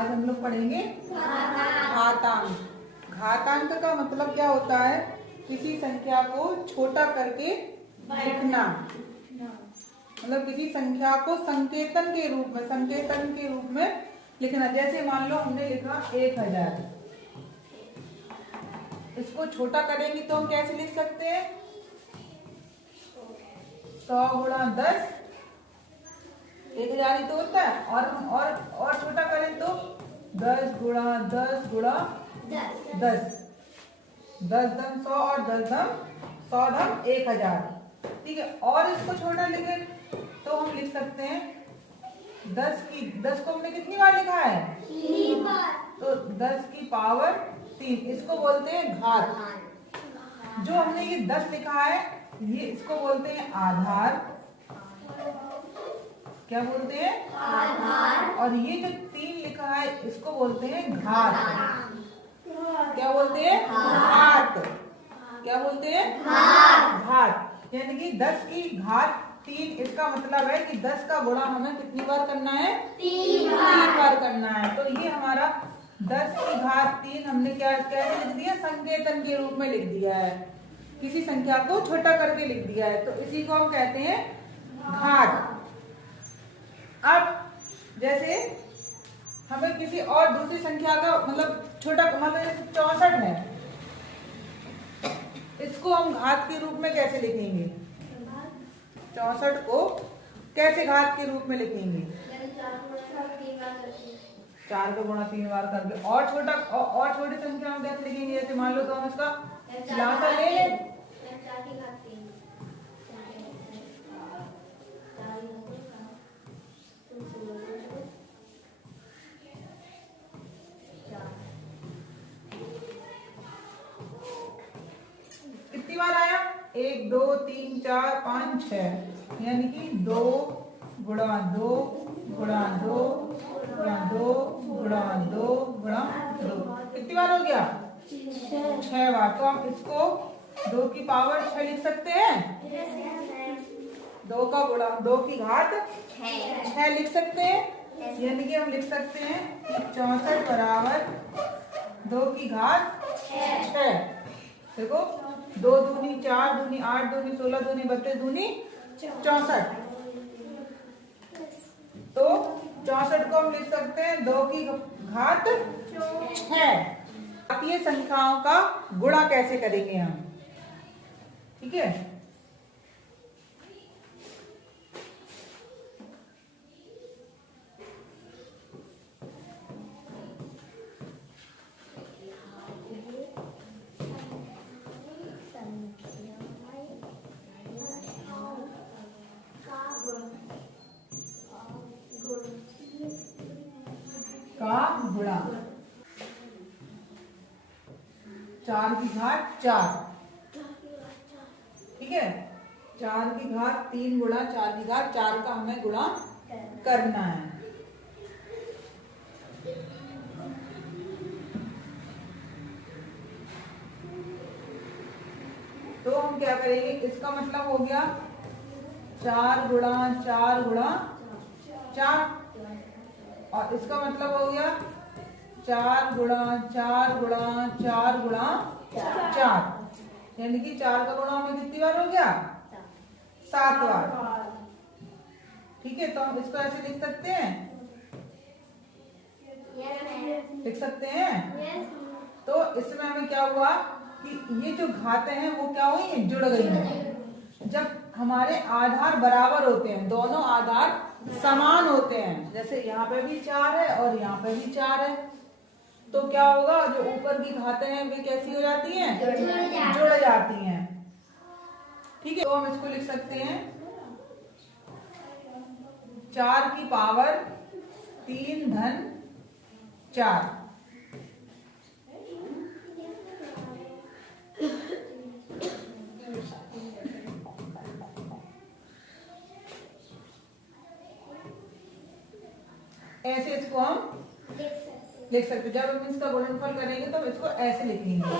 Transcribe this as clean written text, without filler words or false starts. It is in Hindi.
आज हम लोग पढ़ेंगे घातांक। घातांक का मतलब क्या होता है? किसी संख्या को छोटा करके लिखना, मतलब किसी संख्या को संकेतन के रूप में लिखना। जैसे मान लो हमने लिखा 1000, इसको छोटा करेंगे तो हम कैसे लिख सकते हैं? 100 गुणा 10, 1000 ही तो होता है। और छोटा करें तो 10 गुणा 10 गुणा 10, 10 धन 100 और 10 धन 100 धन 1000। ठीक है। और इसको छोटा लिखे तो हम लिख सकते हैं 10 को हमने कितनी बार लिखा है? 3 बार। तो 10 की पावर 3, इसको बोलते हैं घात। जो हमने ये 10 लिखा है, ये इसको बोलते हैं आधार। क्या बोलते हैं? आधार। और ये जो 3 लिखा है, इसको बोलते हैं घात। क्या बोलते हैं? घात। क्या बोलते हैं? घात। यानी कि 10 की घात 3, इसका मतलब है कि 10 का गुणा हमें कितनी बार करना है? 3 बार करना है। तो ये हमारा 10 की घात 3 हमने क्या कैसे लिख दिया? संकेतन के रूप में लिख दिया है, किसी संख्या को छोटा करके लिख दिया है। तो इसी को हम कहते हैं घात। अब जैसे हमें किसी और दूसरी संख्या का मतलब छोटा, मतलब 64 है, इसको हम घात के रूप में कैसे लिखेंगे? 64 को कैसे घात के रूप में लिखेंगे? 4 का गुणा 3 बार करके। और छोटी संख्या में कैसे लिखेंगे? जैसे मान लो तो हम इसका खुलासा ले लें। कितनी बार आया? 1 2 3 4 5 6, यानी कि 2 गुणा 2 गुणा 2 गुणा 2 गुणा 2 गुणा 2। कितनी बार हो गया? 6 बार। तो हम इसको 2 की पावर 6 लिख सकते हैं। 2 का गुणा 2 की घात 6 लिख सकते हैं। यानी कि हम लिख सकते हैं कि 64 बराबर 2 की घात 6। देखो, 2 दूनी 4, दूनी 8, दूनी 16, दूनी 32, दूनी 64। तो 64 को हम लिख सकते हैं 2 की घात 6। अब ये संख्याओं का गुणा कैसे करेंगे हम? ठीक है। का गुणा 4 की घात 4। ठीक है। 4 की घात 3 गुणा 4 की घात 4 का हमें गुणा करना है। तो हम क्या करेंगे? इसका मतलब हो गया 4 गुणा 4 गुणा 4, और इसका मतलब हो गया 4 गुणा 4 गुणा 4 गुणा 4, यानी कि 4 का गुणा हमें कितनी बार हो गया? 7 बार। ठीक है। तो हम इसको ऐसे लिख सकते हैं, लिख सकते हैं। तो इसमें हमें क्या हुआ कि ये जो घातें हैं वो क्या हुई? जुड़ गई हैं। जब हमारे आधार बराबर होते हैं, दोनों आधार समान होते हैं, जैसे यहाँ पे भी 4 है और यहाँ पे भी 4 है, तो क्या होगा? जो ऊपर की घातें हैं वे कैसी हो जाती हैं? जुड़ जाती हैं। ठीक है। तो हम इसको लिख सकते हैं 4 की पावर 3 धन 4। ऐसे इसको हम लिख सकते। जब हम इसका गुणनफल करेंगे तो इसको ऐसे लिखेंगे।